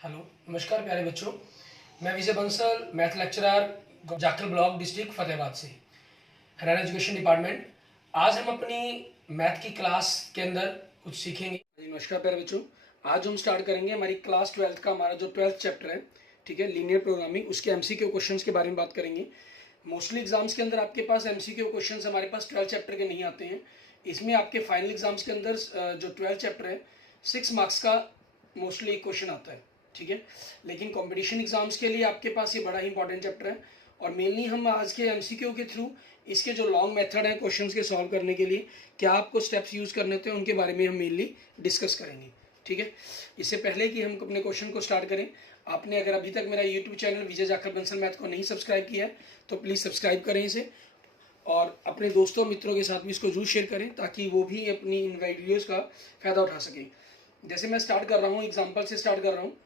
Hello, नमस्कार प्यारे बच्चों। मैं Vijay Bansal, math lecturer, Jakhal block, district Fatehabad से, हरियाणा एजुकेशन डिपार्टमेंट। आज हम अपनी मैथ की क्लास के अंदर कुछ सीखेंगे। नमस्कार प्यारे बच्चों, आज हम स्टार्ट करेंगे हमारी क्लास 12th का हमारा जो 12th चैप्टर है, ठीक है, लीनियर प्रोग्रामिंग, उसके एमसीक्यू क्वेश्चंस के बारे में बात करेंगे। मोस्टली एग्जाम्स के अंदर आपके पास एमसीक्यू क्वेश्चंस हमारे पास 12th चैप्टर के नहीं आते हैं। इसमें आपके फाइनल एग्जाम्स के अंदर जो 12th चैप्टर है 6 मार्क्स का मोस्टली क्वेश्चन आता है, ठीक है। लेकिन कंपटीशन एग्जाम्स के लिए आपके पास ये बड़ा ही इंपॉर्टेंट चैप्टर है और मेनली हम आज के एमसीक्यू के थ्रू इसके जो लॉन्ग मेथड है क्वेश्चंस के सॉल्व करने के लिए क्या आपको स्टेप्स यूज़ करने होते हैं उनके बारे में हम मेनली डिस्कस करेंगे, ठीक है। इससे पहले कि हम अपने क्वेश्चन को स्टार्ट करें, आपने अगर अभी तक मेरा यूट्यूब चैनल विजय जाखल बंसल मैथ को नहीं सब्सक्राइब किया है तो प्लीज़ सब्सक्राइब करें इसे और अपने दोस्तों मित्रों के साथ भी इसको जरूर शेयर करें ताकि वो भी अपनी इन वीडियोज़ का फ़ायदा उठा सकें। जैसे मैं स्टार्ट कर रहा हूँ, एग्जाम्पल से स्टार्ट कर रहा हूँ।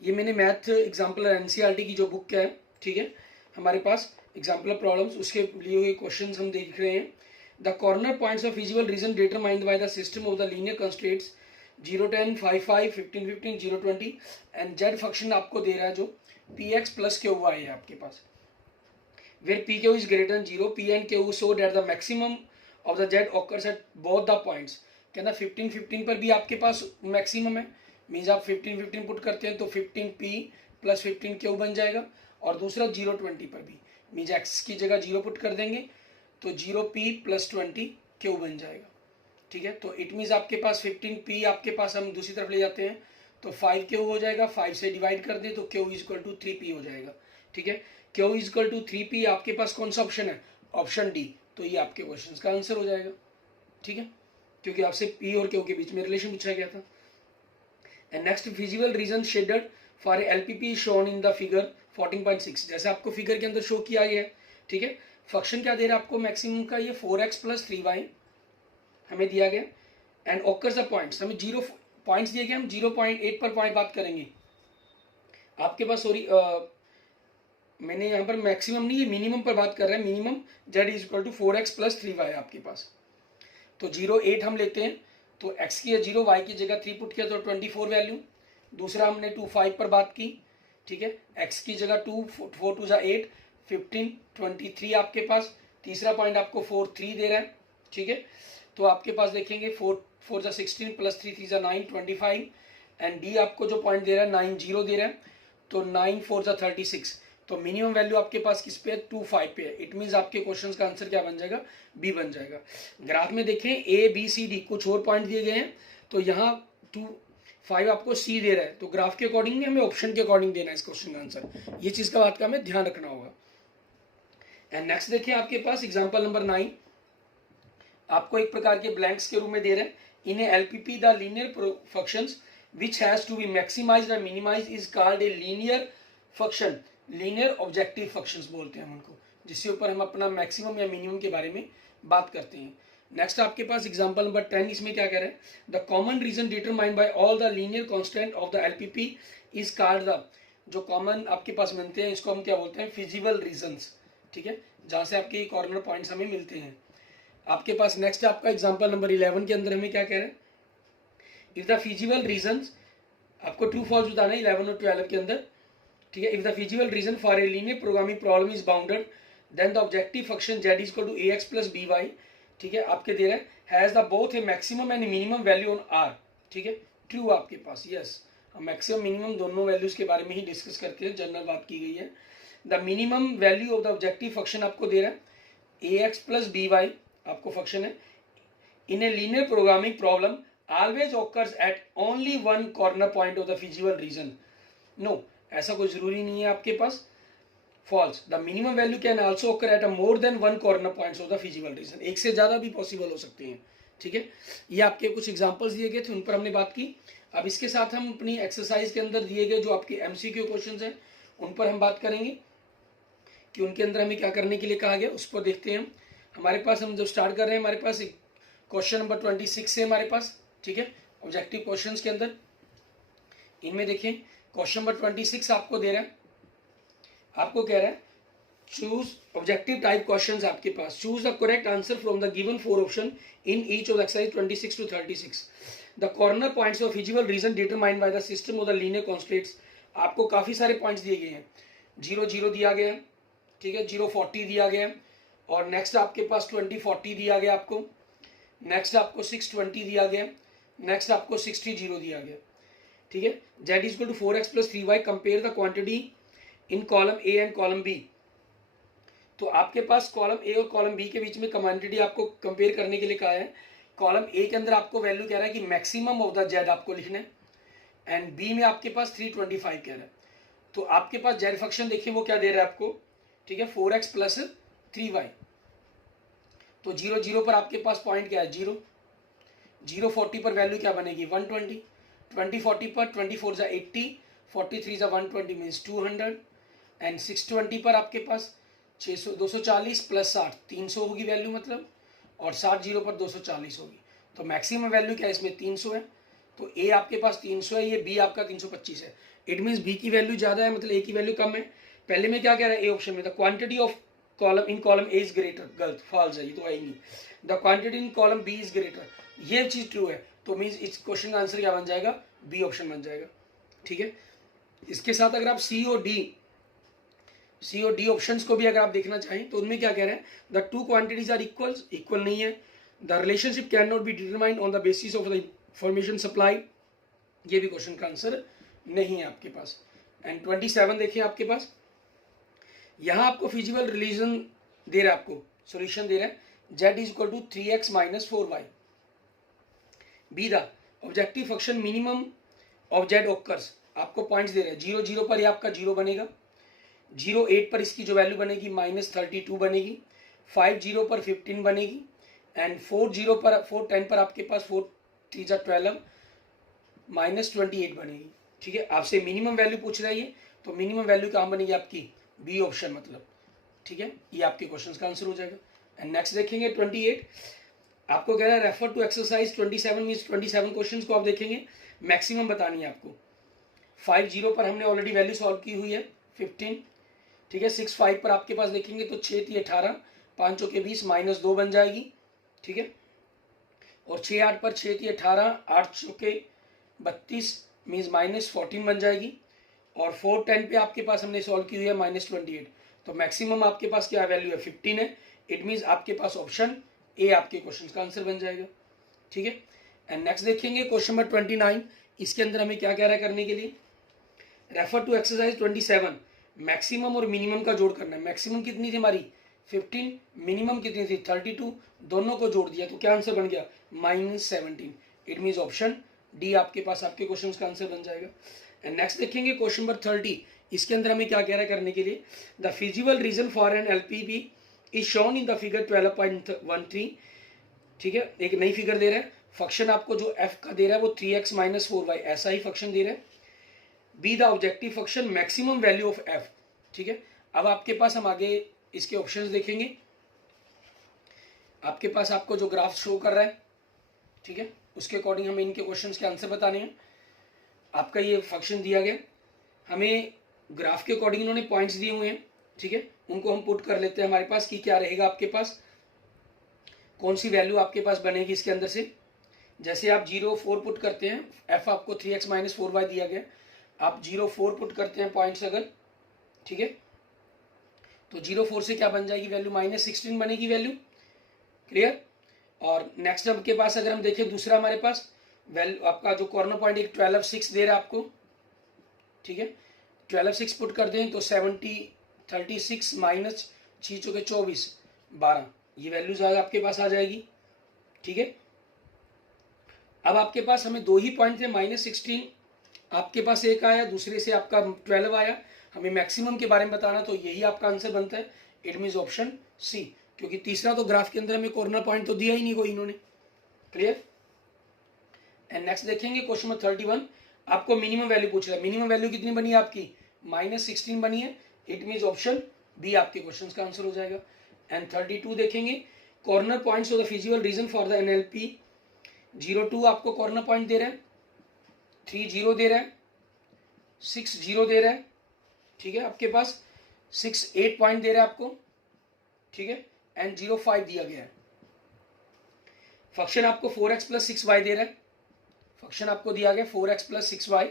ये मैंने मैथ एग्जाम्पल एनसीईआरटी की जो बुक है, ठीक है, हमारे पास एग्जाम्पल ऑफ प्रॉब्लम्स, उसके लिए हुए क्वेश्चन हम देख रहे हैं। The corner points of feasible region determined by the system of the linear constraints 0, 10, 5, 5, 15, 15, 0, 20 and Z function आपको दे रहा है जो P X plus Q Y है आपके पास, where P Q is greater than 0, P and Q so that the maximum of the Z occurs at both the points. कहना 15, 15 पर भी आपके पास मैक्सिमम है, मीन्स आप 15, 15 पुट करते हैं तो 15p प्लस 15q बन जाएगा। और दूसरा 0, 20 पर भी मीन्स x की जगह 0 पुट कर देंगे तो 0p प्लस 20q बन जाएगा, ठीक है। तो इट मीन्स आपके पास 15p आपके पास हम दूसरी तरफ ले जाते हैं तो 5q हो जाएगा, 5 से डिवाइड कर दें तो q is equal to 3p हो जाएगा, ठीक है। q is equal to 3p आपके पास कौन सा ऑप्शन है? Option D. तो ये आपके क्वेश्चन का आंसर हो जाएगा, ठीक है, क्योंकि आपसे p और q के बीच में रिलेशन पूछा गया था। And next feasible reason shaded for a LPP is shown in the figure 14.6। जैसे आपको फिगर के अंदर शो किया गया है, ठीक है। फंक्शन क्या दे रहा है आपको मैक्सिमम का? ये 4x प्लस 3y हमें दिया गया एंड ऑकर्स द पॉइंट्स, हमें 0 पॉइंट्स दिए गए, हम 0.8 पर पॉइंट बात करेंगे आपके पास। सॉरी, मैंने यहाँ पर मैक्सिमम नहीं, ये मिनिमम पर बात कर रहे हैं। Minimum z is equal to 4x plus 3y आपके पास, तो 0.8 हम लेते हैं तो x की 0, y की जगह 3 पुट किया तो 24 वैल्यू। दूसरा हमने 2, 5 पर बात की, ठीक है, x की जगह 2, 4 2 जा 8, 15, 23 आपके पास। तीसरा पॉइंट आपको 4, 3 दे रहा है, ठीक है। तो आपके पास देखेंगे 4 4 जा 16 प्लस 3 3 जा 9, 25 एंड डी आपको जो पॉइंट दे रहा है 9, 0 दे रहा है तो 9 4 जा 36। तो मिनिमम वैल्यू आपके पास किस पे है? 2, 5 पे है। इट मीन्स आपके क्वेश्चन का आंसर क्या बन जाएगा? बी बन जाएगा। ग्राफ में देखें ए बी सी डी कुछ और पॉइंट दिए गए हैं तो यहाँ 2, 5 आपको सी दे रहा है तो ग्राफ के अकॉर्डिंग नहीं, हमें ऑप्शन के अकॉर्डिंग देना है इस क्वेश्चन का आंसर। ये चीज का बात का हमें ध्यान रखना होगा। एंड नेक्स्ट देखिए आपके पास एग्जाम्पल नंबर 9, आपको एक प्रकार के ब्लैंक्स के रूप में दे रहे हैं। In LPP the linear functions which has to be maximized and minimized is called a linear function। Linear objective functions बोलते हैं हम उनको, जिसके ऊपर हम अपना मैक्सिमम या मिनिमम के बारे में बात करते हैं। नेक्स्ट आपके पास एग्जांपल नंबर 10, इसमें क्या कह रहे हैं? The common region determined by all the linear constant of the LPP is called the, जो कॉमन आपके पास मिलते हैं इसको हम क्या बोलते हैं? फिजिबल रीजंस, ठीक है, जहां से आपके कॉर्नर पॉइंट्स हमें मिलते हैं। आपके पास नेक्स्ट आपका एग्जाम्पल नंबर 11 के अंदर हमें क्या कह रहे हैं? इफ द फिजिबल रीजंस, आपको ट्रू फॉल्स बताना है 11 और 12 के अंदर, ठीक है। If the feasible region for a linear programming problem is bounded then the objective function z is equal to ax plus by, ठीक है, आपके दे रहे हैं has the both a maximum and minimum value on r, ठीक है, true आपके पास। Yes, हम मैक्सिमम मिनिमम दोनों वैल्यूज के बारे में ही डिस्कस करते हैं, जनरल बात की गई है। The minimum value of the objective function आपको दे रहा है ax प्लस by आपको फंक्शन है। In a linear programming problem always occurs at only one corner point of the feasible region। no, ऐसा कोई जरूरी नहीं है आपके पास। false, the minimum value can also occur at a more than one corner points of the feasible region। एक से ज्यादा भी पॉसिबल हो सकते हैं, ठीक है। ये आपके कुछ एग्जांपल्स दिए गए थे, उन पर हमने बात की। अब इसके साथ हम अपनी एक्सरसाइज के अंदर दिए गए जो आपके एमसीक्यू क्वेश्चंस हैं उन पर हम बात करेंगे कि उनके अंदर हमें क्या करने के लिए कहा गया, उस पर देखते हैं। हमारे पास हम जो स्टार्ट कर रहे हैं, हमारे पास क्वेश्चन नंबर 26 है हमारे पास, ठीक है, ऑब्जेक्टिव क्वेश्चंस के अंदर। इनमें देखें क्वेश्चन नंबर 26 आपको दे रहा है, आपको कह रहा है चूज ऑब्जेक्टिव टाइप क्वेश्चंस आपके पास, choose the correct answer from the given 4 option in each of exercise 26 to 36। The corner points of feasible region determined by the system of the linear constants. आपको काफ़ी सारे points दिए गए हैं, 0 0 दिया गया है, ठीक है, 0 40 दिया गया है, और नेक्स्ट आपके पास 20 40 दिया गया आपको, नेक्स्ट आपको 6 20 दिया गया, नेक्स्ट आपको 60 0 दिया गया, ठीक है। z is equal to 4x plus 3y, compare the quantity in column A and column B. तो आपके पास कॉलम ए और कॉलम बी के बीच में क्वांटिटी आपको कंपेयर करने के लिए कहा है। कॉलम ए के अंदर आपको वैल्यू कह रहा है कि मैक्सिमम ऑफ द जेड आपको लिखना है, एंड बी में आपके पास 325 कह रहा है। तो आपके पास जेड फंक्शन देखिए वो क्या दे रहा है आपको, ठीक है, 4x प्लस 3y। तो 0 0 पर आपके पास पॉइंट क्या है 0, 0 40 पर वैल्यू क्या बनेगी 120, 20 40 पर 24 जा 80, 43 जा 120 मीन्स 200, एंड 620 पर आपके पास 600 240 प्लस 60 300 होगी वैल्यू मतलब, और 60 0 पर 240 होगी। तो मैक्सिमम वैल्यू क्या है इसमें 300 है। तो ए आपके पास 300 है, ये बी आपका 325 है। इट मीन्स बी की वैल्यू ज़्यादा है, मतलब ए की वैल्यू कम है। पहले में क्या कह रहा है ए ऑप्शन में, the quantity of column in column A is greater, गलत फॉल्स है, ये तो है ही नहीं। The quantity in column B is greater, ये चीज़ ट्रू है। तो मीन्स इस क्वेश्चन का आंसर क्या बन जाएगा, बी ऑप्शन बन जाएगा, ठीक है। इसके साथ अगर आप सी और डी ऑप्शंस को भी अगर आप देखना चाहें तो उनमें क्या कह रहे हैं, the two quantities are equal नहीं है, the relationship can not be determined on the basis of the information supply, ये भी क्वेश्चन का आंसर नहीं है आपके पास। एंड 27 देखिए आपके पास, यहाँ आपको फिजिबल रिलीजन दे रहा है, आपको सॉल्यूशन दे रहा है, z is equal to 3x minus 4y। B the objective function minimum of z occurs, आपको पॉइंट्स दे रहे हैं, 0 0 पर ये आपका 0 बनेगा, 0 8 पर इसकी जो वैल्यू बनेगी माइनस 32 बनेगी, 5 0 पर 15 बनेगी, एंड 4 0 पर 4 10 पर आपके पास 4 3 12 माइनस 28 बनेगी, ठीक है। आपसे मिनिमम वैल्यू पूछ रहा है ये, तो मिनिमम वैल्यू कहाँ बनेगी आपकी, बी ऑप्शन मतलब, ठीक है, ये आपके क्वेश्चन का आंसर हो जाएगा। एंड नेक्स्ट देखेंगे 28, आपको कह रहा है refer to exercise 27 means 27 question को आप देखेंगे, मैक्सिमम बतानी है आपको। 5 0 पर हमने ऑलरेडी वैल्यू सॉल्व की हुई है 15, ठीक है। 6 5 पर आपके पास देखेंगे तो 6 3 18, 5 के 20 माइनस 2 बन जाएगी, ठीक है। और 6 8 पर 6 3 18, 8 के 32 मीन्स माइनस 14 बन जाएगी, और 4 10 पे आपके पास हमने सॉल्व की हुई है माइनस 28। तो मैक्सिमम आपके पास क्या वैल्यू है 15 है, इट मीन्स आपके पास ऑप्शन ए आपके क्वेश्चन का आंसर बन जाएगा, ठीक है। एंड नेक्स्ट देखेंगे क्वेश्चन नंबर 29, इसके अंदर हमें क्या कह रहा है करने के लिए, रेफर टू एक्सरसाइज 27, मैक्सिमम और मिनिमम का जोड़ करना है। मैक्सिमम कितनी थी हमारी 15, मिनिमम कितनी थी 32, दोनों को जोड़ दिया तो क्या आंसर बन गया minus 17। It means option D आपके पास आपके क्वेश्चन का आंसर बन जाएगा। एंड नेक्स्ट देखेंगे क्वेश्चन नंबर 30, इसके अंदर हमें क्या कह रहा है करने के लिए, the feasible region for an LPB is shown in the figure 12.13, ठीक है। एक नई फिगर दे रहा है, फंक्शन आपको जो एफ का दे रहा है वो 3x माइनस 4y, ऐसा ही फंक्शन दे रहा है। B the objective function maximum value of F, ठीक है। अब आपके पास हम आगे इसके ऑप्शंस देखेंगे, आपके पास आपको जो ग्राफ शो कर रहा है, ठीक है, उसके अकॉर्डिंग हमें इनके क्वेश्चंस के आंसर बताने हैं। आपका ये फंक्शन दिया गया, हमें ग्राफ के अकॉर्डिंग इन्होंने पॉइंट्स दिए हुए हैं, ठीक है, उनको हम पुट कर लेते हैं हमारे पास कि क्या रहेगा आपके पास, कौन सी वैल्यू आपके पास बनेगी इसके अंदर से। जैसे आप 0 4 पुट करते हैं, एफ आपको 3x माइनस 4y दिया गया, आप 0 4 पुट करते हैं पॉइंट्स अगर, ठीक है, तो 0 4 से क्या बन जाएगी वैल्यू माइनस 16 बनेगी वैल्यू, क्लियर। और नेक्स्ट आपके पास अगर हम देखें दूसरा हमारे पास वैल्यू आपका जो कॉर्नर पॉइंट एक 12 6 दे रहा है आपको, ठीक है, 12 6 पुट कर दें तो 36 माइनस 6 चौके 24 12, ये वैल्यूज आपके पास आ जाएगी, ठीक है। अब आपके पास हमें दो ही पॉइंट थे, माइनस 16 आपके पास एक आया, दूसरे से आपका 12 आया, हमें मैक्सिमम के बारे में बताना, तो यही आपका आंसर बनता है। इट मीन्स ऑप्शन सी, क्योंकि तीसरा तो ग्राफ के अंदर हमें कॉर्नर पॉइंट तो दिया ही नहीं कोई इन्होंने, क्लियर। एंड नेक्स्ट देखेंगे क्वेश्चन नंबर 31, आपको मिनिमम वैल्यू पूछ रहा है, मिनिमम वैल्यू कितनी बनी है आपकी माइनस 16 बनी है, इट मीन्स ऑप्शन बी आपके क्वेश्चन का आंसर हो जाएगा। एंड 32 देखेंगे, corner points of the feasible region for the NLP, 02 आपको कॉर्नर पॉइंट दे रहा है, 30 दे रहा है, 60 दे रहा है, ठीक है, आपके पास 68 पॉइंट दे रहा है आपको, ठीक है, एंड 05 दिया गया है। फंक्शन आपको 4x प्लस 6y दे रहा है, फंक्शन आपको दिया गया 4x plus 6y,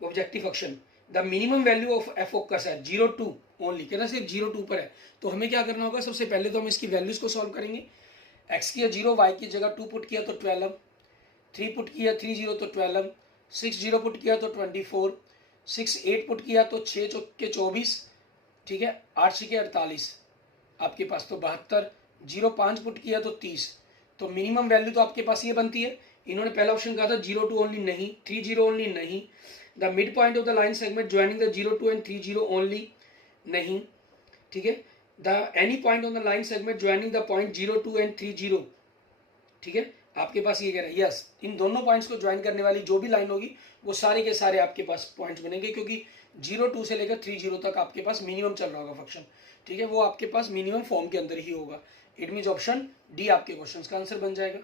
objective function. The minimum value of F focus है 0 2 ओनली, कहना सिर्फ 0 2 पर है। तो हमें क्या करना होगा, सबसे पहले तो हम इसकी वैल्यूज को सॉल्व करेंगे। x की 0, y की जगह 2 पुट किया तो 12, 3 पुट किया 3 0 तो 12, 6 0 पुट किया तो 24, 6 8 पुट किया तो 6 चौके 24, ठीक है, 8 6 48 आपके पास तो 72, 0 5 पुट किया तो 30। तो मिनिमम वैल्यू तो आपके पास ये बनती है। इन्होंने पहला ऑप्शन कहा था 0 2 ओनली, नहीं। 3 0 ओनली, नहीं। The mid point of the line segment joining the 0 2 and 3 0 only, नहीं, ठीक है। The any point on the line segment joining the point 0 2 and 3 0, ठीक है, आपके पास ये कह रहा है यस, इन दोनों पॉइंट्स को ज्वाइन करने वाली जो भी लाइन होगी वो सारे के सारे आपके पास पॉइंट्स बनेंगे, क्योंकि 0 2 से लेकर 3 0 तक आपके पास मिनिमम चल रहा होगा फंक्शन, ठीक है, वो आपके पास मिनिमम फॉर्म के अंदर ही होगा। इट मीन्स ऑप्शन डी आपके क्वेश्चन का आंसर बन जाएगा।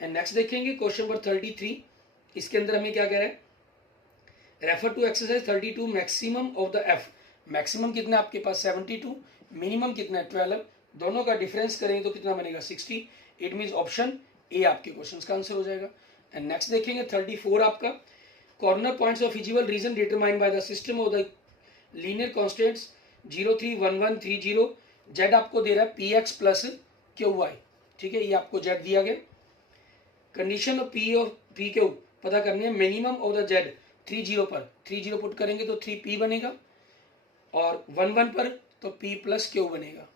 एंड नेक्स्ट देखेंगे क्वेश्चन नंबर 33। इसके अंदर हमें क्या कह रहा है, refer to exercise 32, maximum of the F. Maximum कितना आपके पास 72, मिनिमम कितना है 12, दोनों का डिफरेंस करेंगे तो कितना बनेगा 60। इट मीन्स ऑप्शन ए आपके क्वेश्चन का आंसर हो जाएगा। एंड नेक्स्ट देखेंगे 34 आपका, corner points of feasible region determined by the system of the linear constants 0 3 1 1 3 0। Z आपको दे रहा है P X plus Q Y, ठीक है, ये आपको जेड दिया गया। कंडीशन ऑफ पी क्यू पता करनी है, मिनिमम ऑफ द जेड 3 0 पर 3 0 पुट करेंगे तो 3 पी बनेगा, और 1 1 पर तो p प्लस क्यू बनेगा।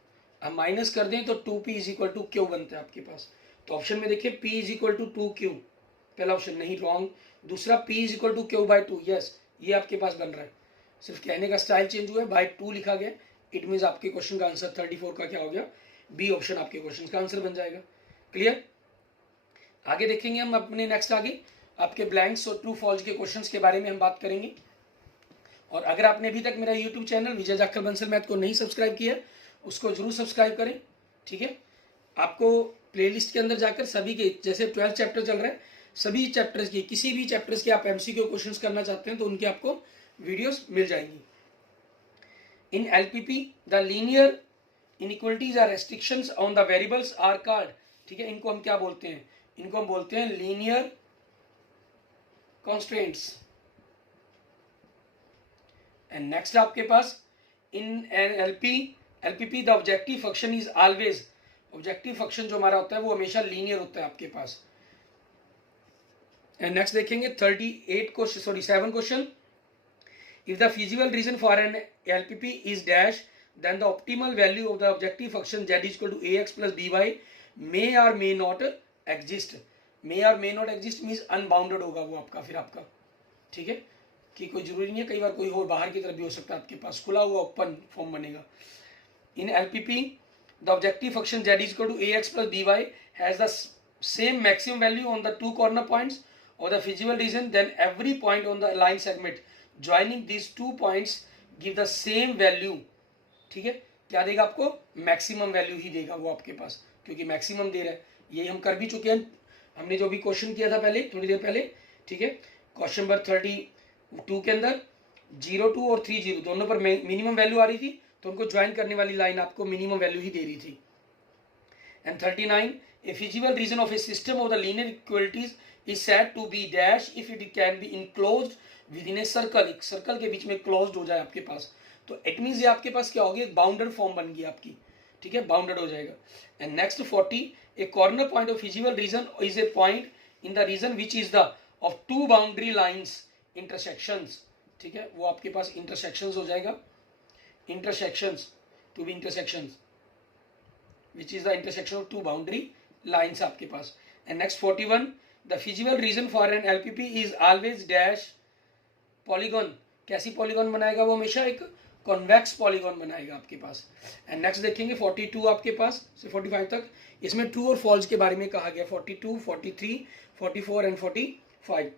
हम माइनस कर दें तो 2p is equal to Q बनता है आपके पास। तो ऑप्शन में देखिए p is equal to 2q, पहला ऑप्शन नहीं, रॉन्ग। दूसरा p is equal to Q by 2, yes, ये आपके पास बन रहा है, सिर्फ कहने का स्टाइल चेंज हुआ है, बाई 2 लिखा गया। इट मीन्स आपके क्वेश्चन का आंसर 34 का क्या हो गया, बी ऑप्शन आपके क्वेश्चन का आंसर बन जाएगा। क्लियर। आगे देखेंगे हम अपने नेक्स्ट आगे आपके ब्लैंक्स और ट्रू फॉल्स के क्वेश्चंस के बारे में हम बात करेंगे। और अगर आपने अभी तक मेरा यूट्यूब चैनल विजय जाखल बंसल मैथ को नहीं सब्सक्राइब किया उसको जरूर सब्सक्राइब करें, ठीक है। आपको प्लेलिस्ट के अंदर जाकर सभी के, जैसे 12 चैप्टर चल रहे हैं, सभी चैप्टर्स की, किसी भी चैप्टर्स के आप एमसीक्यू क्वेश्चंस करना चाहते हैं तो उनके आपको वीडियोस मिल जाएंगी। In LPP the linear inequalities or restrictions on the variables are called, ठीक है, इनको हम क्या बोलते हैं, इनको हम बोलते हैं लीनियर कॉन्स्ट्रेंट्स। एंड नेक्स्ट आपके पास in an LPP the objective function is always, objective function जो हमारा होता है वो हमेशा लीनियर होता है आपके पास। एंड नेक्स्ट देखेंगे 7 question, if the feasible region for an LPP is dash then the optimal value of the objective function z is equal to ax plus by may और मे नॉट एग्जिस्ट। मे और may not exist means unbounded होगा वो आपका, फिर आपका, ठीक है, कि कोई जरूरी नहीं है, कई बार कोई और बाहर की तरफ भी हो सकता है, आपके पास खुला हुआ ओपन फॉर्म बनेगा। In LPP the objective function z is equal to ax plus by has the same maximum value on the 2 corner points of the feasible region, then every point on the line segment joining these 2 points give the same value, ठीक है, क्या देगा आपको, maximum value ही देगा वो आपके पास, क्योंकि maximum दे रहा है। यही हम कर भी चुके हैं, हमने जो भी क्वेश्चन किया था पहले थोड़ी देर पहले, ठीक है, क्वेश्चन नंबर 32 के अंदर 0 2 और 3 0 दोनों पर मिनिमम वैल्यू आ रही थी, तो उनको ज्वाइन करने वाली लाइन आपको मिनिमम वैल्यू ही दे रही थी। And 39 a feasible region of a system of the linear equalities is said to be dash if it can be enclosed within a circle, एक सर्कल के बीच में क्लोज्ड हो जाए आपके पास, तो इट मींस ये आपके पास क्या होगी, एक बाउंडेड फॉर्म बन गई आपकी, ठीक है, बाउंडेड हो जाएगा। And next 40 a corner point of feasible region is a point in the region which is the of two boundary lines intersections, ठीक है, वो आपके पास intersections हो जाएगा, intersections to be intersections which is the intersection of two boundary lines आपके पास। And next 41 the feasible region for an LPP is always dash polygon, कैसी polygon बनाएगा वो, हमेशा एक कॉन्वेक्स पॉलीगॉन बनाएगा आपके पास। एंड नेक्स्ट देखेंगे 42 आपके पास से 45 तक, इसमें ट्रू और फॉल्स के बारे में कहा गया, 42 43 44 and 45।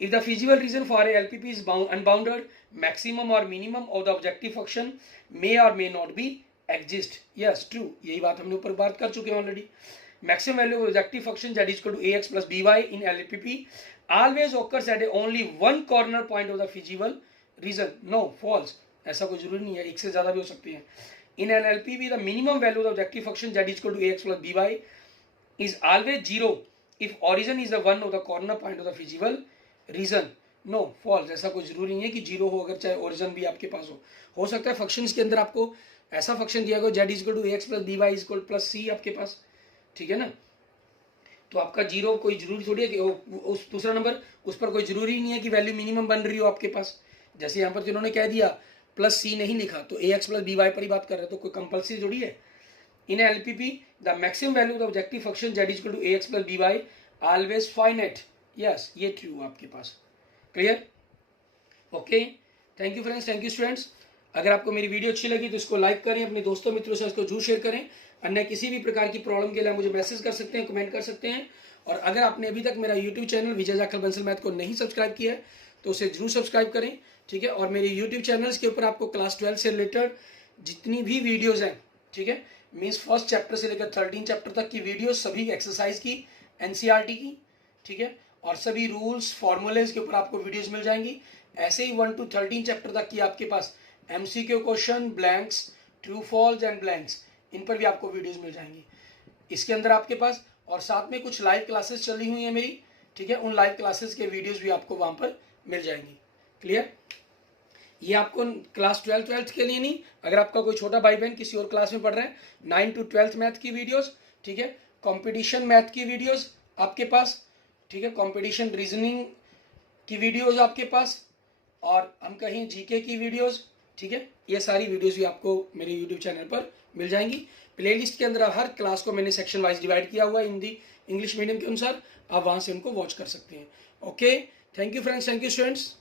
If the feasible region for a LPP is unbounded maximum और minimum of the objective function may और may not be exist, yes true, यही बात हमने ऊपर बात कर चुके हैं already. Maximum value of objective function z is equal to ax plus by in LPP always occurs at only one corner point of the feasible region, no false, ऐसा कोई जरूरी नहीं है, एक से ज्यादा भी हो सकती है। In an LPP the minimum value of objective function z is equal to ax plus by is always 0 if origin is the one of the corner point of the feasible region, no false. ऐसा कोई जरूरी नहीं है कि zero हो, अगर चाहे origin भी आपके पास हो सकता है फंक्शंस के अंदर आपको ऐसा फंक्शन दिया गया Z is equal to A X plus B Y is equal plus C आपके पास, ठीक है ना। तो आपका जीरो कोई जरूरी थोड़ी है कि उस दूसरा नंबर उस पर कोई जरूरी नहीं है कि वैल्यू मिनिमम बन रही हो आपके पास। जैसे यहाँ पर जिन्होंने कह दिया प्लस सी नहीं लिखा तो ए एक्स प्लस बी वाई पर ही बात कर रहे हैं, तो कोई कंपल्सरी थोड़ी है। In LPP the maximum value of the objective function Z is equal to A X plus B Y always finite. Yes, ये ट्रू आपके पास। Clear? Okay, thank you friends, thank you students. अगर आपको मेरी video अच्छी लगी तो इसको लाइक करें, अपने दोस्तों मित्रों से इसको जरूर शेयर करें। अन्य किसी भी प्रकार की प्रॉब्लम के लिए मुझे मैसेज कर सकते हैं, कमेंट कर सकते हैं। और अगर आपने अभी तक मेरा यूट्यूब चैनल विजय जाखल बंसल मैथ को नहीं सब्सक्राइब किया है तो उसे जरूर सब्सक्राइब करें, ठीक है। और मेरे यूट्यूब चैनल्स के ऊपर आपको क्लास 12 से रिलेटेड जितनी भी वीडियोज़ हैं, ठीक है, मीन्स फर्स्ट चैप्टर से लेकर 13 चैप्टर तक की वीडियो, सभी एक्सरसाइज की, एनसीईआरटी की, ठीक है, और सभी रूल्स फॉर्मूलेज के ऊपर आपको वीडियोज मिल जाएंगी। ऐसे ही 1 to 13 चैप्टर तक की आपके पास MCQ question, blanks, true false and blanks, इन पर भी आपको वीडियोज मिल जाएंगी इसके अंदर आपके पास। और साथ में कुछ लाइव क्लासेस चल रही हुई हैं मेरी, ठीक है, उन लाइव क्लासेस के वीडियोज भी आपको वहाँ पर मिल जाएंगी। क्लियर? ये आपको क्लास 12th के लिए नहीं, अगर आपका कोई छोटा भाई बहन किसी और क्लास में पढ़ रहे हैं, 9 to 12th मैथ की वीडियोस, ठीक है, कंपटीशन मैथ की वीडियोस आपके पास, ठीक है, कंपटीशन रीजनिंग की वीडियोस आपके पास, और हम कहीं जीके की वीडियोस, ठीक है, ये सारी वीडियोस भी आपको मेरे यूट्यूब चैनल पर मिल जाएंगी। प्लेलिस्ट के अंदर हर क्लास को मैंने सेक्शन वाइज डिवाइड किया हुआ है हिंदी इंग्लिश मीडियम के अनुसार, आप वहाँ से उनको वॉच कर सकते हैं। Okay, thank you friends, thank you students.